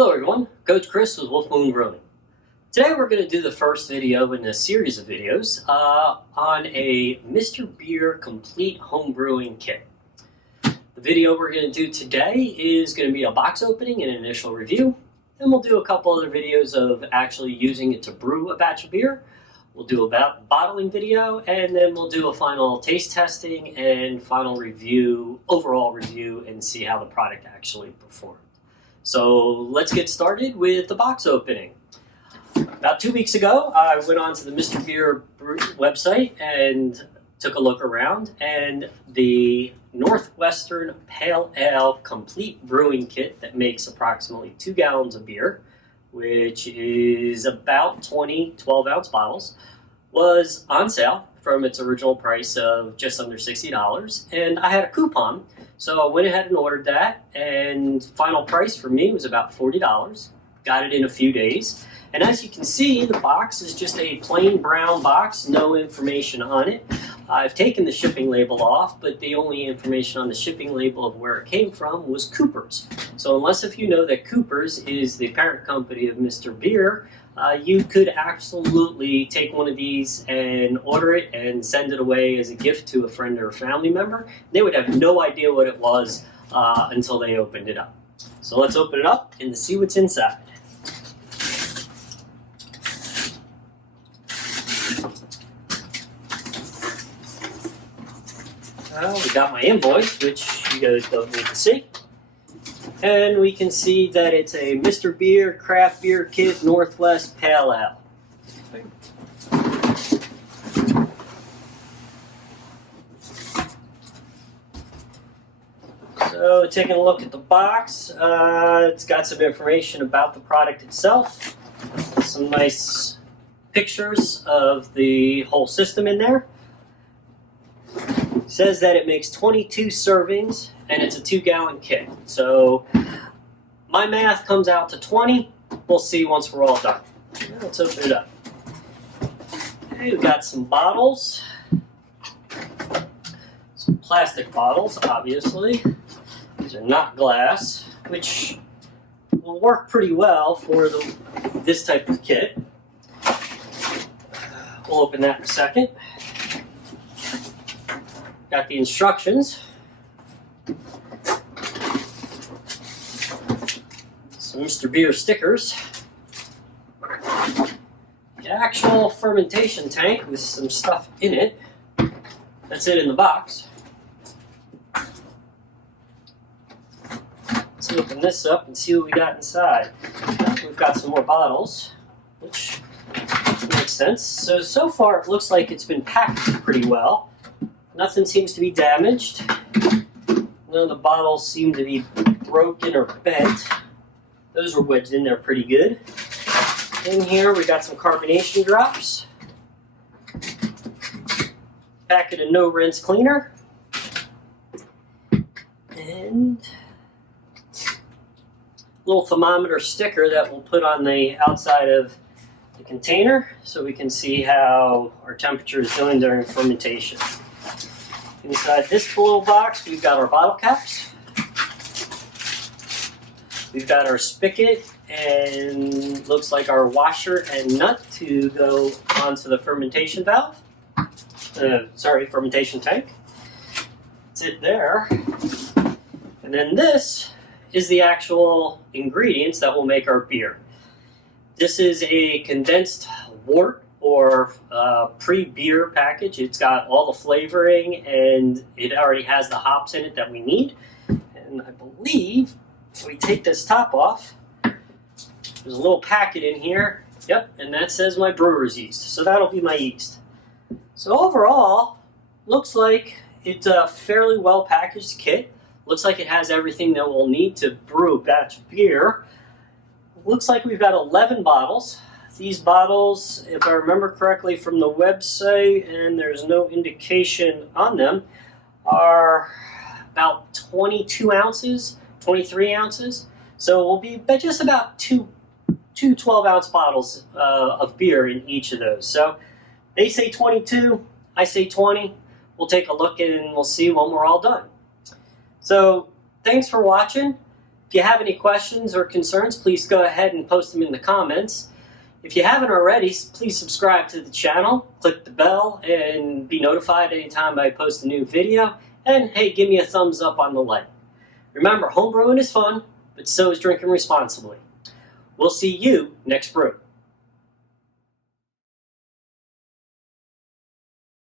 Hello everyone, Coach Chris with WolfMoon Brewing. Today we're going to do the first video in a series of videos on a Mr.Beer complete home brewing kit. The video we're going to do today is going to be a box opening and initial review. Then we'll do a couple other videos of actually using it to brew a batch of beer. We'll do a bottling video, and then we'll do a final taste testing and final review, overall review, and see how the product actually performed. So let's get started with the box opening. About 2 weeks ago, I went on to the Mr.Beer website and took a look around, and the Northwestern Pale Ale Complete Brewing Kit that makes approximately 2 gallons of beer, which is about 20 12-ounce bottles, was on sale from its original price of just under $60, and I had a coupon, so I went ahead and ordered that, and final price for me was about $40. Got it in a few days, and as you can see, the box is just a plain brown box, no information on it. I've taken the shipping label off, but the only information on the shipping label of where it came from was Cooper's. So unless if you know that Cooper's is the parent company of Mr.Beer, you could absolutely take one of these and order it and send it away as a gift to a friend or a family member. They would have no idea what it was until they opened it up. So let's open it up and see what's inside. Well, we got my invoice, which you guys don't need to see. And we can see that it's a Mr.Beer Craft Beer Kit Northwest Pale Ale. So taking a look at the box, it's got some information about the product itself. Some nice pictures of the whole system in there. It says that it makes 22 servings and it's a 2-gallon kit. So my math comes out to 20. We'll see once we're all done. Now let's open it up. Okay, we've got some bottles. Some plastic bottles, obviously. These are not glass, which will work pretty well for this type of kit. We'll open that in a second. Got the instructions. Some Mr.Beer stickers. The actual fermentation tank with some stuff in it. That's it in the box. Let's open this up and see what we got inside. We've got some more bottles, which makes sense. So far it looks like it's been packed pretty well. Nothing seems to be damaged. None of the bottles seem to be broken or bent. Those were wedged in there pretty good. In here we got some carbonation drops. Packet of no rinse cleaner. And a little thermometer sticker that we'll put on the outside of the container so we can see how our temperature is doing during fermentation. Inside this little box, we've got our bottle caps. We've got our spigot and looks like our washer and nut to go onto the fermentation valve. Fermentation tank. That's it there. And then this is the actual ingredients that will make our beer. This is a condensed wort or pre-beer package. It's got all the flavoring and it already has the hops in it that we need. And I believe if we take this top off, there's a little packet in here. Yep, and that says my brewer's yeast. So that'll be my yeast. So overall, looks like it's a fairly well packaged kit. Looks like it has everything that we'll need to brew a batch of beer. Looks like we've got 11 bottles. These bottles, if I remember correctly from the website, and there's no indication on them, are about 22 ounces, 23 ounces. So we'll be just about two 12-ounce bottles of beer in each of those. So they say 22, I say 20. We'll take a look and we'll see when we're all done. So thanks for watching. If you have any questions or concerns, please go ahead and post them in the comments. If you haven't already, please subscribe to the channel, click the bell, and be notified anytime I post a new video. And hey, give me a thumbs up on the like. Remember, homebrewing is fun, but so is drinking responsibly. We'll see you next brew.